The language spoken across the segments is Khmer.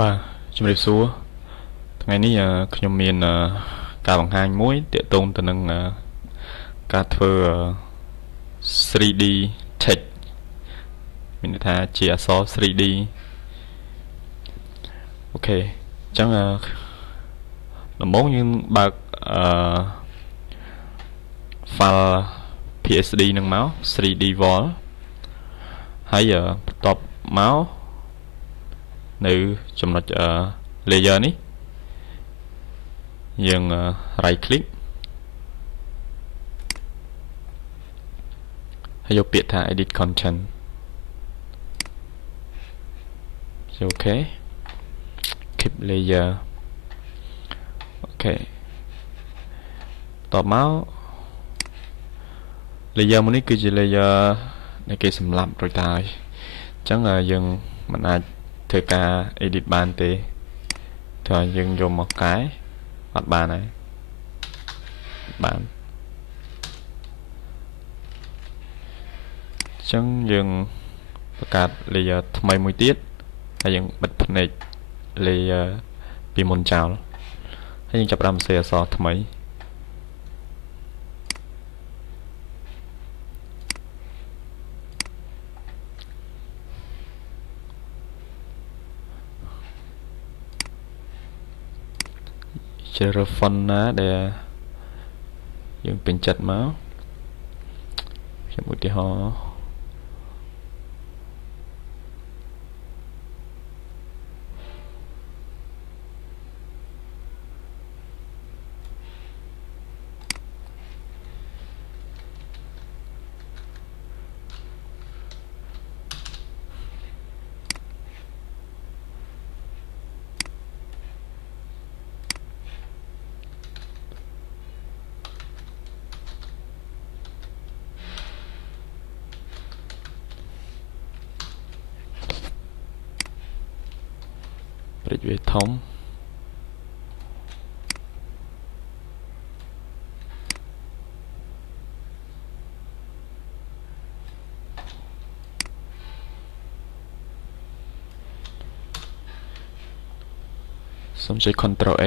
Bà,ជំរាបសួរថ្ងៃនេះខ្ញុំមានការបង្ហាញមួយទាក់ទងទៅនឹងការធ្វើ 3D text មានន័យថាជាអក្សរ 3D អូខេអញ្ចឹងដំបូងយើងបើកfile PSD នឹងមក 3D wall ហើយបន្ទាប់មកនៅចំណុចlayer នេះយើង right click ហើយយកពាក្យថា edit content អូខេ keep layer អូខេតបមក layer មួយនេះគឺជា layer ដែលគេសម្រាប់រួចទៅហើយអញ្ចឹងយើងមិនអាចធ្វើការ edit បានទេถ้าយើងយកមកកែអត់បានហើយបានអញ្ចឹងយើងបង្កើត layer ថ្មីមួយទៀតហើយយើងបិទភ្នែក layer ពីមុនចោលហើយយើងចាប់ផ្ដើមសរសេរអក្សរថ្មីជ្រើសរើស font ណាដែលយើងពេញចិត្តមកខ្ញុំឧទាហរណ៍ព្រិចវាធំសូមចុច Ctrl A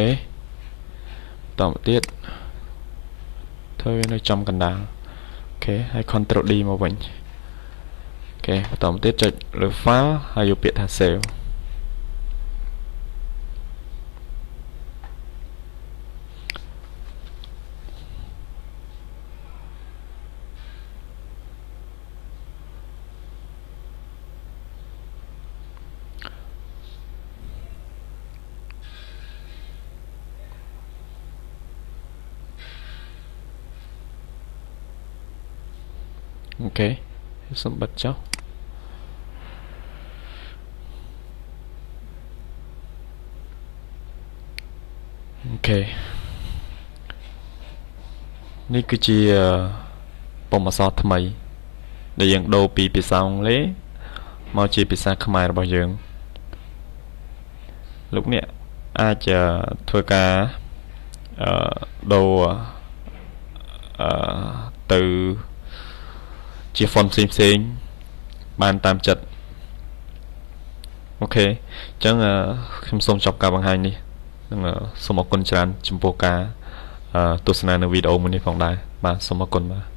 តមកទៀតធ្វើវានៅចំកណ្ដាលអូខេហើយ Ctrl D មកវិញអូខេបន្តមកទៀតចុចលើ file ហើយយកពាក្យថា saveអូខេសូមបិទចុះអូខេនេះគឺជាពុម្ពអក្សរថ្មីដែលយើងដូរពីភាសាអង់គ្លេសមកជាភាសាខ្មែររបស់យើងលោកអ្នកអាចធ្វើការដូរទៅជា font ផ្សេងៗបានតាមចិត្តអូខេអញ្ចឹងខ្ញុំសូមចប់ការបង្ហាញនេះនិងសូមអរគុណច្រើនចំពោះការទស្សនានៅវីដេអូមួយនេះផងដែរបាទសូមអរគុណបាទ